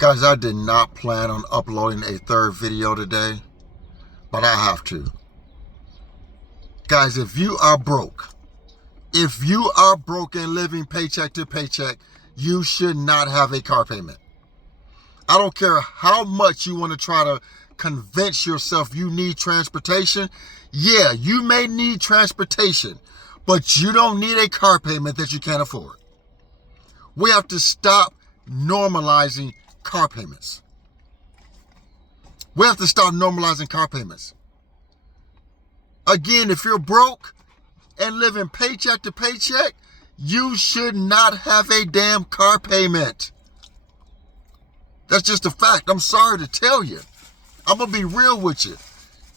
Guys, I did not plan on uploading a third video today, but I have to. Guys, if you are broke and living paycheck to paycheck, you should not have a car payment. I don't care how much you want to try to convince yourself you need transportation. Yeah, you may need transportation, but you don't need a car payment that you can't afford. We have to stop normalizing car payments. We have to stop normalizing car payments. Again, if you're broke and living paycheck to paycheck, you should not have a damn car payment. That's just a fact. I'm sorry to tell you. I'm going to be real with you.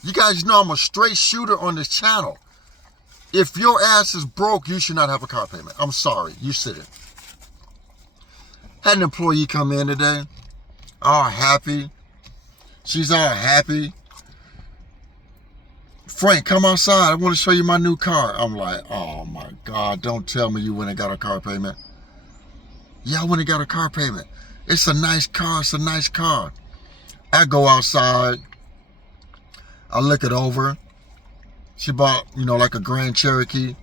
You guys know I'm a straight shooter on this channel. If your ass is broke, you should not have a car payment. I'm sorry. You shouldn't. Had an employee come in today, all happy. She's all happy. Frank, come outside. I want to show you my new car. I'm like, oh my God, don't tell me you went and got a car payment. Yeah, I went and got a car payment. It's a nice car. It's a nice car. I go outside. I look it over. She bought, like a Grand Cherokee.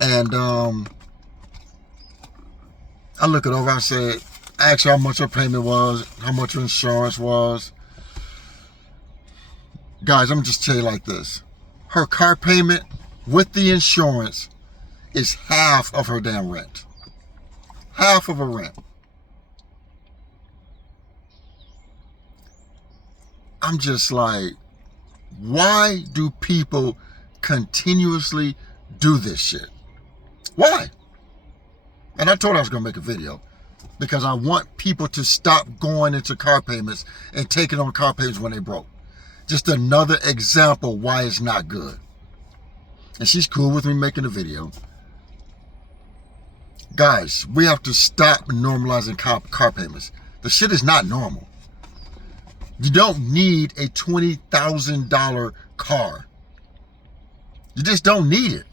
And I look it over. I said, ask her how much her payment was, how much her insurance was. Guys, I'm going to just tell you like this. Her car payment with the insurance is half of her damn rent. Half of her rent. I'm just like, why do people continuously do this shit? Why? And I told her I was going to make a video because I want people to stop going into car payments and taking on car payments when they broke. Just another example why it's not good. And she's cool with me making a video. Guys, we have to stop normalizing car payments. The shit is not normal. You don't need a $20,000 car. You just don't need it.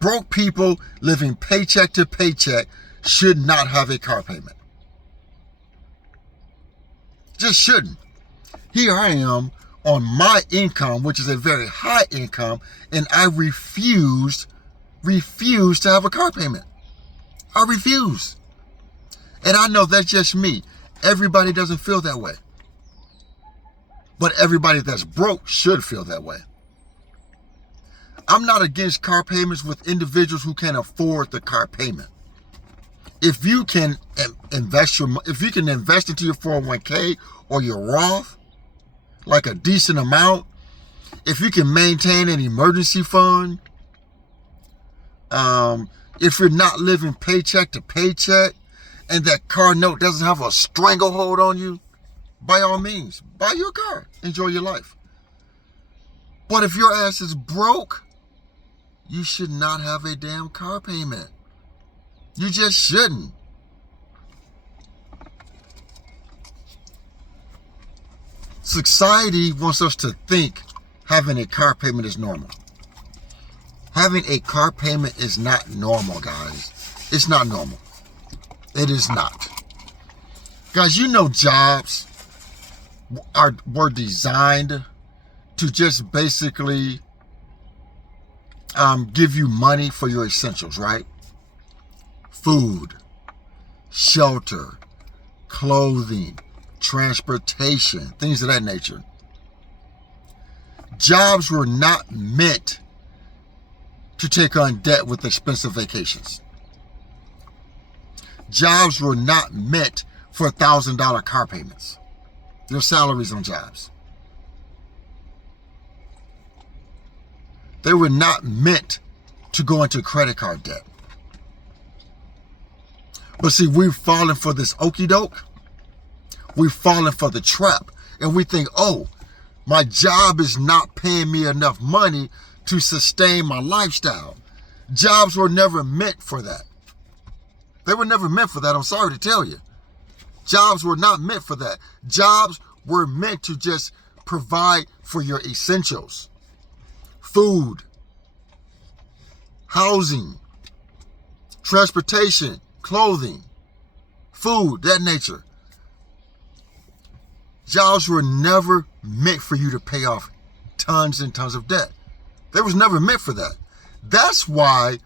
Broke people living paycheck to paycheck should not have a car payment. Just shouldn't. Here I am on my income, which is a very high income, and I refuse to have a car payment. I refuse. And I know that's just me. Everybody doesn't feel that way. But everybody that's broke should feel that way. I'm not against car payments with individuals who can afford the car payment. If you can invest into your 401k or your Roth, like a decent amount, if you can maintain an emergency fund, if you're not living paycheck to paycheck, and that car note doesn't have a stranglehold on you, by all means, buy your car. Enjoy your life. But if your ass is broke, you should not have a damn car payment. You just shouldn't. Society wants us to think having a car payment is normal. Having a car payment is not normal, guys. It's not normal. It is not. Guys, jobs were designed to just basically give you money for your essentials, right? Food, shelter, clothing, transportation, things of that nature. Jobs were not meant to take on debt with expensive vacations. Jobs were not meant for $1,000 car payments. There's salaries on jobs. They were not meant to go into credit card debt. But see, we've fallen for this okie doke. We've fallen for the trap. And we think, oh, my job is not paying me enough money to sustain my lifestyle. Jobs were never meant for that. They were never meant for that. I'm sorry to tell you. Jobs were not meant for that. Jobs were meant to just provide for your essentials. Food, housing, transportation, clothing, food, that nature. Jobs were never meant for you to pay off tons and tons of debt. They was never meant for that. That's why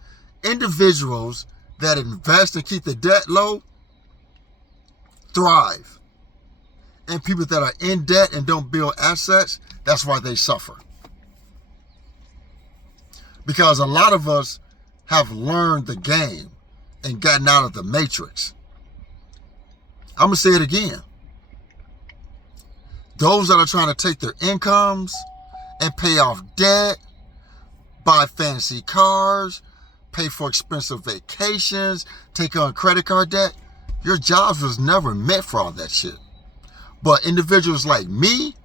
individuals that invest and keep the debt low thrive. And people that are in debt and don't build assets, that's why they suffer. Because a lot of us have learned the game and gotten out of the matrix. I'm going to say it again. Those that are trying to take their incomes and pay off debt, buy fancy cars, pay for expensive vacations, take on credit card debt, your jobs was never meant for all that shit. But individuals like me,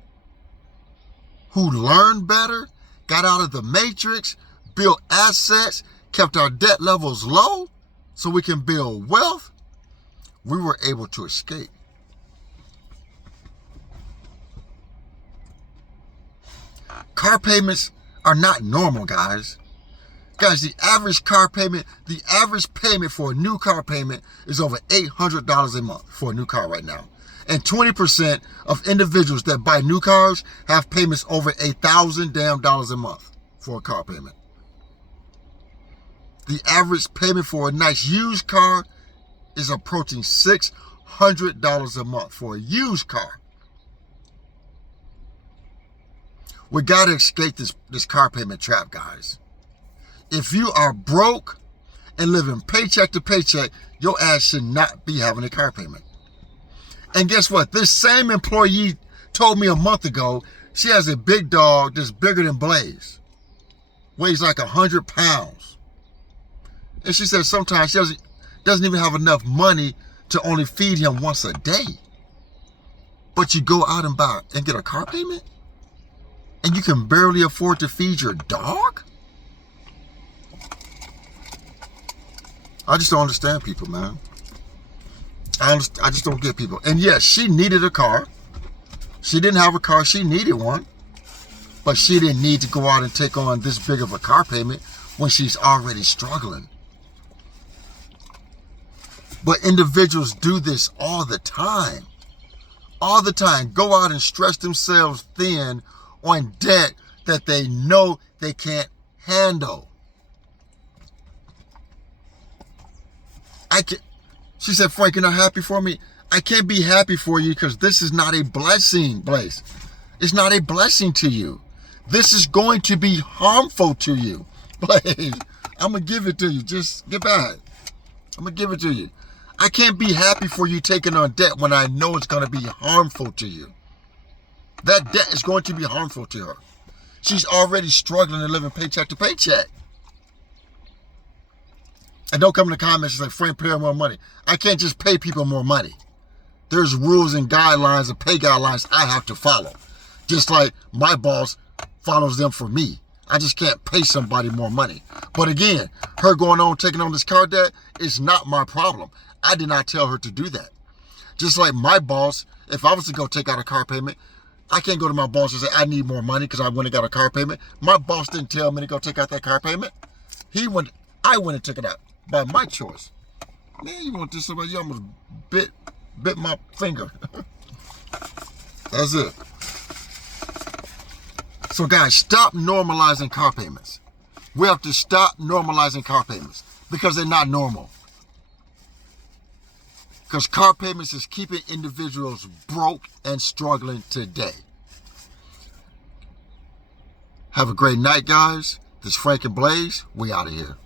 who learned better, got out of the matrix, built assets, kept our debt levels low so we can build wealth, we were able to escape. Car payments are not normal, guys. Guys, the average payment for a new car payment is over $800 a month for a new car right now. And 20% of individuals that buy new cars have payments over $1,000 a month for a car payment. The average payment for a nice used car is approaching $600 a month for a used car. We got to escape this car payment trap, guys. If you are broke and living paycheck to paycheck, your ass should not be having a car payment. And guess what? This same employee told me a month ago she has a big dog that's bigger than Blaze. Weighs like 100 pounds. And she said sometimes she doesn't even have enough money to only feed him once a day. But you go out and get a car payment? And you can barely afford to feed your dog? I just don't understand people, man. I just don't get people. And yes, she needed a car. She didn't have a car. She needed one. But she didn't need to go out and take on this big of a car payment when she's already struggling. But individuals do this all the time. All the time. Go out and stretch themselves thin on debt that they know they can't handle. She said, Frank, you're not happy for me? I can't be happy for you because this is not a blessing, Blaze. It's not a blessing to you. This is going to be harmful to you. Blaze, I'm going to give it to you. Just get back. I'm going to give it to you. I can't be happy for you taking on debt when I know it's going to be harmful to you. That debt is going to be harmful to her. She's already struggling and living paycheck to paycheck. And don't come in the comments and say, Frank, pay her more money. I can't just pay people more money. There's rules and guidelines and pay guidelines I have to follow. Just like my boss follows them for me. I just can't pay somebody more money. But again, her going on, taking on this car debt is not my problem. I did not tell her to do that. Just like my boss, if I was to go take out a car payment, I can't go to my boss and say, I need more money because I went and got a car payment. My boss didn't tell me to go take out that car payment. I went and took it out by my choice. Man, you want this somebody, you almost bit my finger. That's it. So guys, stop normalizing car payments. We have to stop normalizing car payments because they're not normal. Because car payments is keeping individuals broke and struggling today. Have a great night, guys. This is Frank and Blaze. We out of here.